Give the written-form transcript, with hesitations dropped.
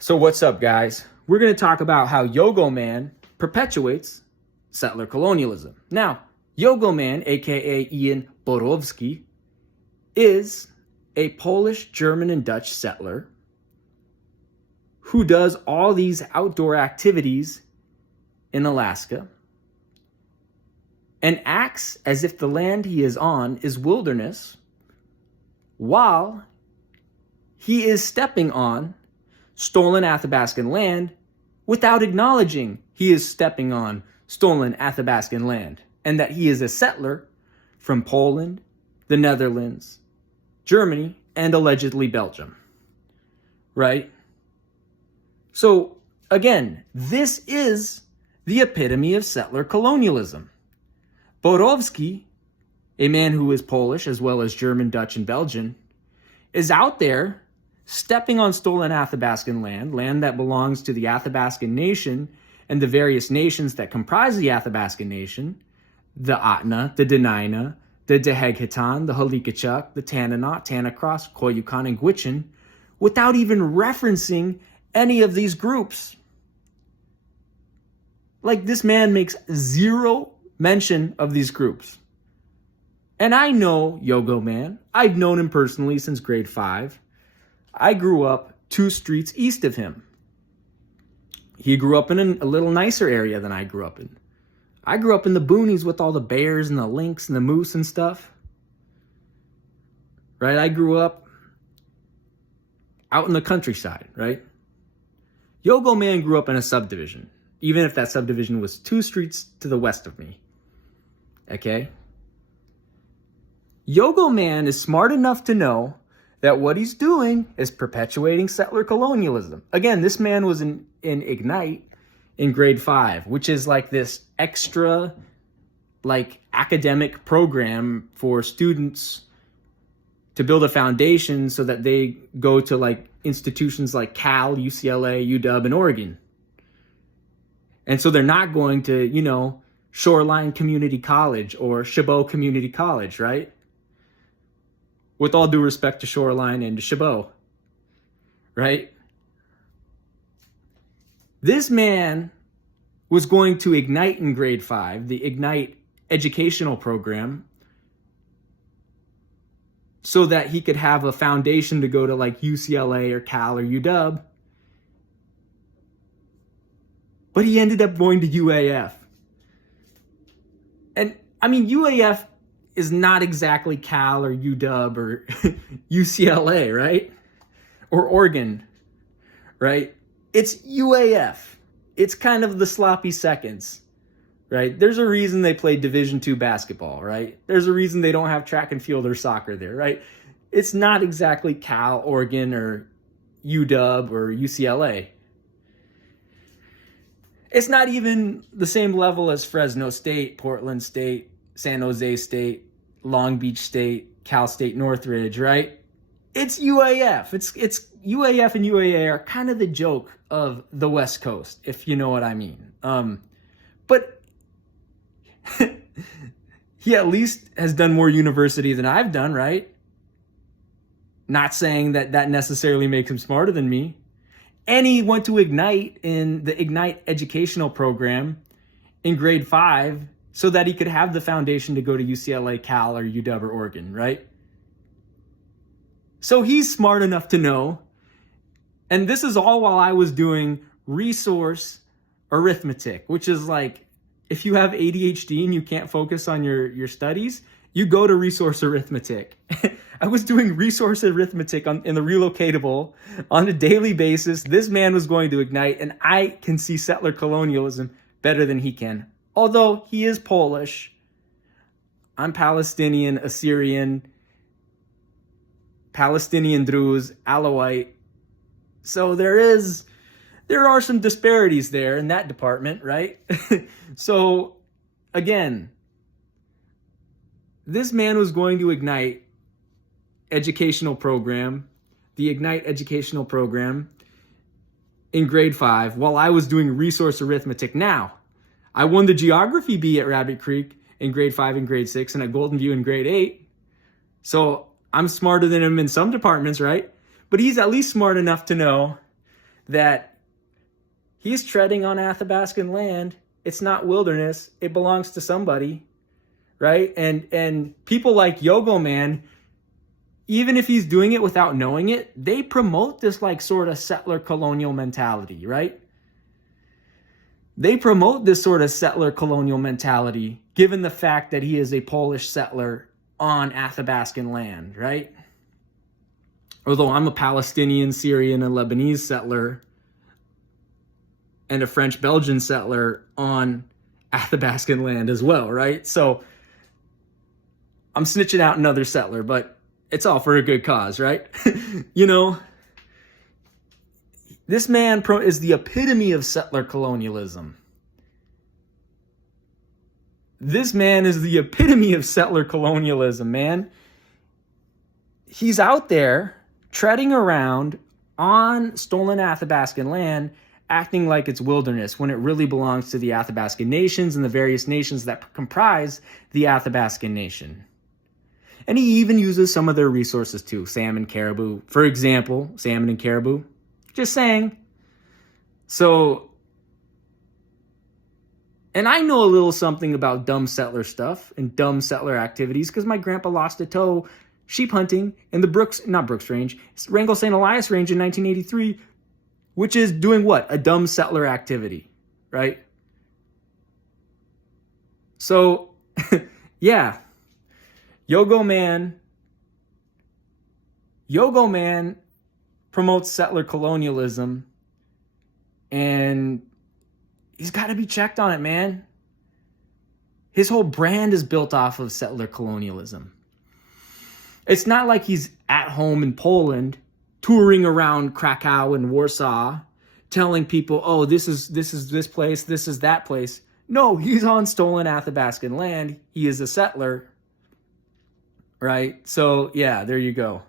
So what's up, guys? We're going to talk about how Yogo Man perpetuates settler colonialism. Now, Yogo Man, aka Ian Borowski, is a Polish, German, and Dutch settler who does all these outdoor activities in Alaska and acts as if the land he is on is wilderness while he is stepping on stolen Athabascan land without acknowledging he is stepping on stolen Athabascan land and that he is a settler from Poland, the Netherlands, Germany, and allegedly Belgium. Right? So, again, this is the epitome of settler colonialism. Borowski, a man who is Polish as well as German, Dutch, and Belgian, is out there stepping on stolen Athabascan land that belongs to the Athabascan Nation and the various nations that comprise the Athabascan Nation, the Atna, the Dena'ina, the Deheghetan, the Halikachuk, the Tanana, Tanacross, Koyukon, and Gwich'in, without even referencing any of these groups. Like, this man makes zero mention of these groups. And I know Yogo Man. I've known him personally since grade 5. I grew up 2 streets east of him. He grew up in a little nicer area than I grew up in. I grew up in the boonies with all the bears and the lynx and the moose and stuff. Right? I grew up out in the countryside, right? Yogo Man grew up in a subdivision, even if that subdivision was 2 streets to the west of me. Okay? Yogo Man is smart enough to know that what he's doing is perpetuating settler colonialism. Again, this man was in Ignite in grade 5, which is like this extra academic program for students to build a foundation so that they go to institutions like Cal, UCLA, UW, and Oregon. And so they're not going to, Shoreline Community College or Chabot Community College, right? With all due respect to Shoreline and to Chabot, right? This man was going to Ignite in grade 5, the Ignite educational program, so that he could have a foundation to go to UCLA or Cal or UW. But he ended up going to UAF. And UAF is not exactly Cal or UW or UCLA, right? Or Oregon, right? It's UAF. It's kind of the sloppy seconds, right? There's a reason they play Division II basketball, right? There's a reason they don't have track and field or soccer there, right? It's not exactly Cal, Oregon, or UW or UCLA. It's not even the same level as Fresno State, Portland State, San Jose State, Long Beach State, Cal State Northridge, right? It's UAF. It's UAF and UAA are kind of the joke of the West Coast, if you know what I mean. But he at least has done more university than I've done, right? Not saying that necessarily makes him smarter than me. And he went to Ignite in the Ignite educational program in grade 5 so that he could have the foundation to go to UCLA, Cal, or UW, or Oregon, right? So he's smart enough to know, and this is all while I was doing resource arithmetic, which is if you have ADHD and you can't focus on your studies, you go to resource arithmetic. I was doing resource arithmetic in the relocatable on a daily basis. This man was going to Ignite, and I can see settler colonialism better than he can. Although he is Polish, I'm Palestinian, Assyrian, Palestinian Druze, Alawite. So there are some disparities there in that department, right? So again, this man was going to Ignite educational program, the Ignite educational program in grade 5 while I was doing resource arithmetic. Now, I won the geography bee at Rabbit Creek in grade 5 and grade 6 and at Golden View in grade 8. So I'm smarter than him in some departments, right? But he's at least smart enough to know that he's treading on Athabascan land. It's not wilderness. It belongs to somebody, right? And people like Yogo Man, even if he's doing it without knowing it, they promote this like sort of settler colonial mentality, right? They promote this sort of settler colonial mentality, given the fact that he is a Polish settler on Athabascan land, right? Although I'm a Palestinian, Syrian, and Lebanese settler, and a French-Belgian settler on Athabascan land as well, right? So I'm snitching out another settler, but it's all for a good cause, right? You know, this man is the epitome of settler colonialism. This man is the epitome of settler colonialism, man. He's out there treading around on stolen Athabascan land, acting like it's wilderness when it really belongs to the Athabascan nations and the various nations that comprise the Athabascan nation. And he even uses some of their resources too, salmon, caribou. For example, salmon and caribou. Just saying. So, and I know a little something about dumb settler stuff and dumb settler activities because my grandpa lost a toe sheep hunting in the not Brooks Range, Wrangell St. Elias Range in 1983, which is doing what? A dumb settler activity, right? So, yeah. Yogo Man promotes settler colonialism, and he's got to be checked on it, man. His whole brand is built off of settler colonialism. It's not like he's at home in Poland, touring around Krakow and Warsaw, telling people, oh, this is this place, this is that place. No, he's on stolen Athabascan land. He is a settler, right? So, yeah, there you go.